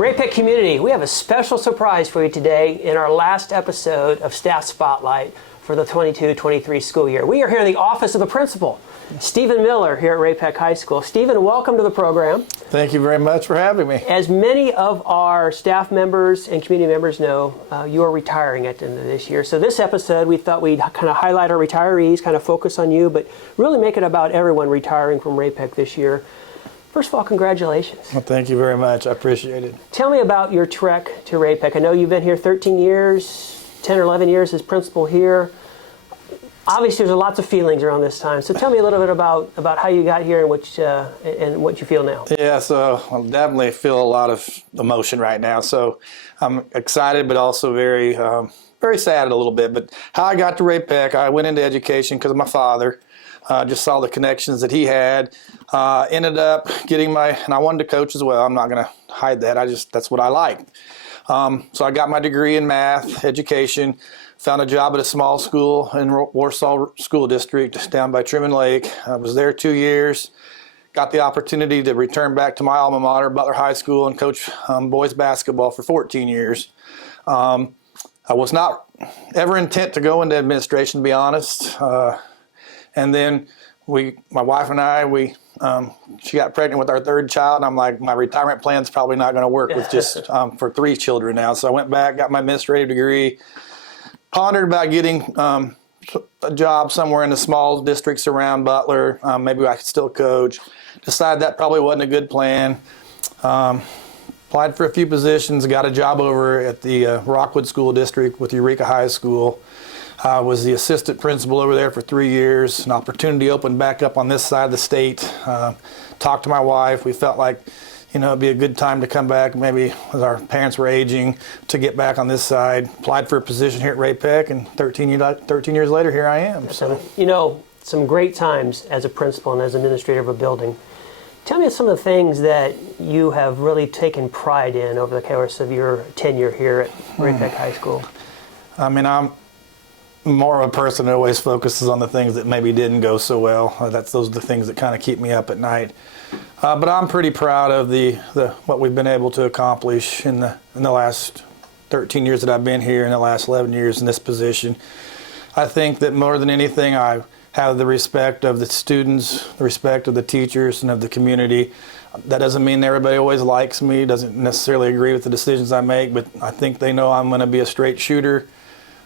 Ray-Pec community, we have a special surprise for you today in our last episode of Staff Spotlight for the 22-23 school year. We are here in the office of the principal, Stephen Miller, here at Ray-Pec High School. Stephen, welcome to the program. Thank you very much for having me. As many of our staff members and community members know, you are retiring at the end of this year. So this episode, we thought we'd kind of highlight our retirees, kind of focus on you, but really make it about everyone retiring from Ray-Pec this year. First of all, congratulations. Well, thank you very much. I appreciate it. Tell me about your trek to Ray-Pec. I know you've been here 13 years, 10 or 11 years as principal here. Obviously, there's lots of feelings around this time. So tell me a little bit about how you got here and what you feel now. Yeah, so I definitely feel a lot of emotion right now. So I'm excited, but also very sad a little bit. But how I got to Ray-Pec, I went into education because of my father. Just saw the connections that he had. Ended up getting and I wanted to coach as well. I'm not going to hide that. That's what I like. So I got my degree in math, education, found a job at a small school in Warsaw School District down by Truman Lake. I was there 2 years. Got the opportunity to return back to my alma mater, Butler High School, and coach boys basketball for 14 years. I was not ever intent to go into administration, to be honest. And then my wife and I, she got pregnant with our third child, and I'm like, my retirement plan's probably not going to work with just for 3 children now. So I went back, got my administrative degree, pondered about getting a job somewhere in the small districts around Butler. Maybe I could still coach. Decided that probably wasn't a good plan. Applied for a few positions, got a job over at the Rockwood School District with Ray-Pec High School. Was the assistant principal over there for 3 years. An opportunity opened back up on this side of the state. Talked to my wife. We felt like, it'd be a good time to come back, maybe as our parents were aging, to get back on this side. Applied for a position here at Ray-Pec, and 13 years later, here I am. So, some great times as a principal and as administrator of a building. Tell me some of the things that you have really taken pride in over the course of your tenure here at Ray-Pec High School. I'm more of a person that always focuses on the things that maybe didn't go so well. Those are the things that kind of keep me up at night. But I'm pretty proud of what we've been able to accomplish in the last 13 years that I've been here, and the last 11 years in this position. I think that more than anything, I have the respect of the students, the respect of the teachers, and of the community. That doesn't mean everybody always likes me, doesn't necessarily agree with the decisions I make, but I think they know I'm going to be a straight shooter.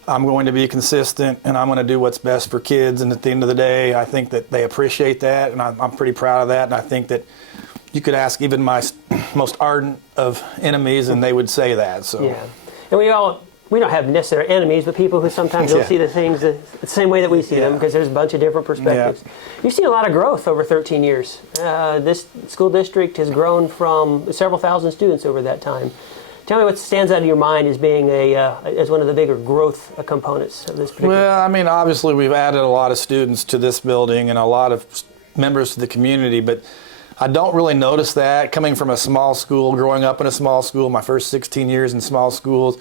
I'm going to be consistent, and I'm going to do what's best for kids. And at the end of the day, I think that they appreciate that, and I'm pretty proud of that. And I think that you could ask even my most ardent of enemies, and they would say that. So, yeah, and we don't have necessary enemies, but people who sometimes don't see the things the same way that we see them, because there's a bunch of different perspectives. Yeah. You've seen a lot of growth over 13 years. This school district has grown from several thousand students over that time. Tell me what stands out in your mind as being as one of the bigger growth components of this particular. Well, obviously we've added a lot of students to this building and a lot of members to the community, but I don't really notice that coming from a small school, growing up in a small school, my first 16 years in small schools.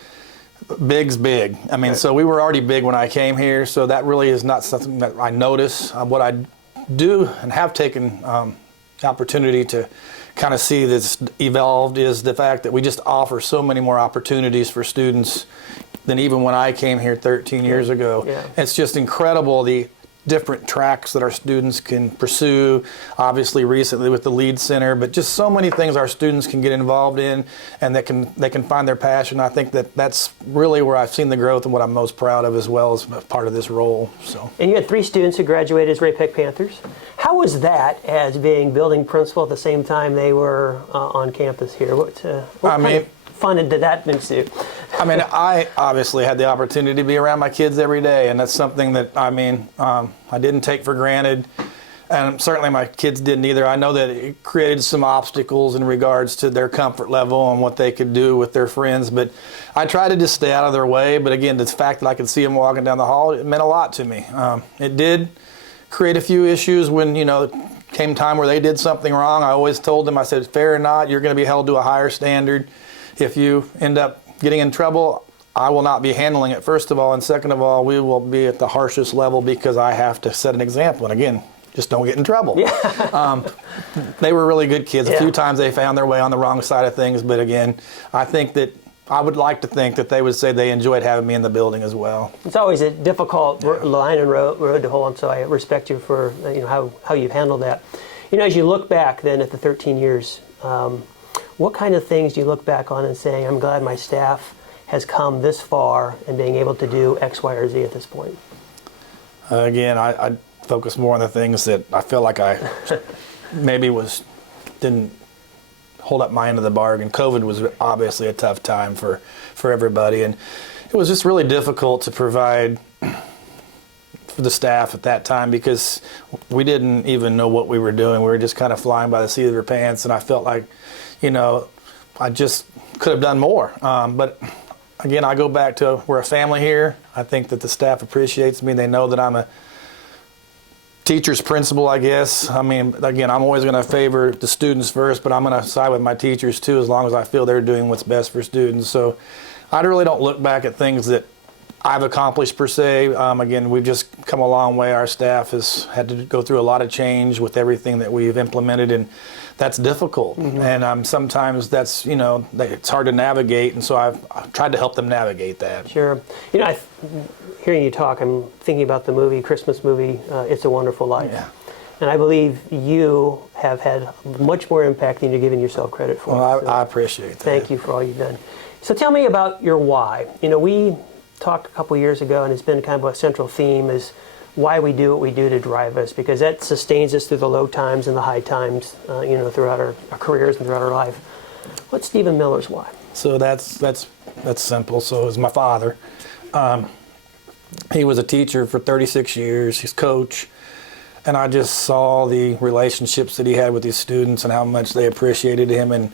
Big's big. Right. So we were already big when I came here, so that really is not something that I notice. What I do and have taken the opportunity to kind of see this evolved is the fact that we just offer so many more opportunities for students than even when I came here 13 years ago. Yeah. It's just incredible the different tracks that our students can pursue, obviously recently with the Lead Center, but just so many things our students can get involved in, and they can find their passion. I think that's really where I've seen the growth and what I'm most proud of as well as part of this role. So. And you had 3 students who graduated as Ray-Pec Panthers. How was that as being building principal at the same time they were on campus here? What kind of fun did that ensue? I obviously had the opportunity to be around my kids every day, and that's something that, I didn't take for granted, and certainly my kids didn't either. I know that it created some obstacles in regards to their comfort level and what they could do with their friends, but I tried to just stay out of their way. But again, the fact that I could see them walking down the hall, it meant a lot to me. It did create a few issues when, came time where they did something wrong. I always told them, I said, fair or not, you're going to be held to a higher standard. If you end up getting in trouble, I will not be handling it, first of all, and second of all, we will be at the harshest level because I have to set an example. And again, just don't get in trouble. Yeah. They were really good kids. Yeah. A few times they found their way on the wrong side of things, but again, I would like to think that they would say they enjoyed having me in the building as well. It's always a difficult line and road to hold, and so I respect you for how you've handled that. As you look back then at the 13 years, what kind of things do you look back on and saying, I'm glad my staff has come this far and being able to do X, Y, or Z at this point? Again, I focus more on the things that I feel like I maybe didn't hold up my end of the bargain. COVID was obviously a tough time for everybody, and it was just really difficult to provide for the staff at that time because we didn't even know what we were doing. We were just kind of flying by the seat of our pants, and I felt like, I just could have done more. But again, I go back to we're a family here. I think that the staff appreciates me. They know that I'm a teacher's principal, I guess. I mean, again, I'm always going to favor the students first, but I'm going to side with my teachers too, as long as I feel they're doing what's best for students. So I really don't look back at things that I've accomplished per se. Again, we've just come a long way. Our staff has had to go through a lot of change with everything that we've implemented, and that's difficult. Mm-hmm. And sometimes that's, it's hard to navigate, and so I've tried to help them navigate that. Sure. Hearing you talk, I'm thinking about the Christmas movie, It's a Wonderful Life. Yeah. And I believe you have had much more impact than you're giving yourself credit for. Well, I appreciate that. Thank you for all you've done. So tell me about your why. We talked a couple years ago, and it's been kind of a central theme, is why we do what we do to drive us, because that sustains us through the low times and the high times, throughout our careers and throughout our life. What's Stephen Miller's why? So that's simple. So it was my father. He was a teacher for 36 years. He's coach. And I just saw the relationships that he had with his students and how much they appreciated him. And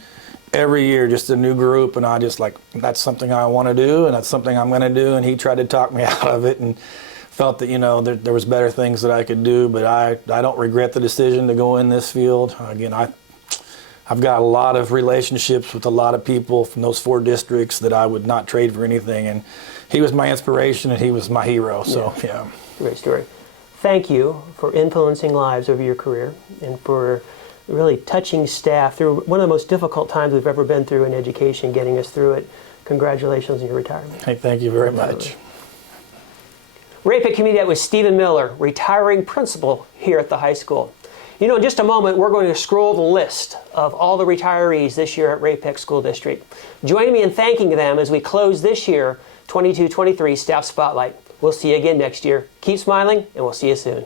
every year, just a new group. And I just that's something I want to do, and that's something I'm going to do. And he tried to talk me out of it and felt that, there was better things that I could do. But I don't regret the decision to go in this field. Again, I've got a lot of relationships with a lot of people from those 4 districts that I would not trade for anything. And he was my inspiration, and he was my hero. So, yeah. Great story. Thank you for influencing lives over your career and for really touching staff through one of the most difficult times we've ever been through in education, getting us through it. Congratulations on your retirement. Hey, thank you very much. Ray-Pec Community with Stephen Miller, retiring principal here at the high school. In just a moment, we're going to scroll the list of all the retirees this year at Ray-Pec School District. Join me in thanking them as we close this year 22-23 Staff Spotlight. We'll see you again next year. Keep smiling, and we'll see you soon.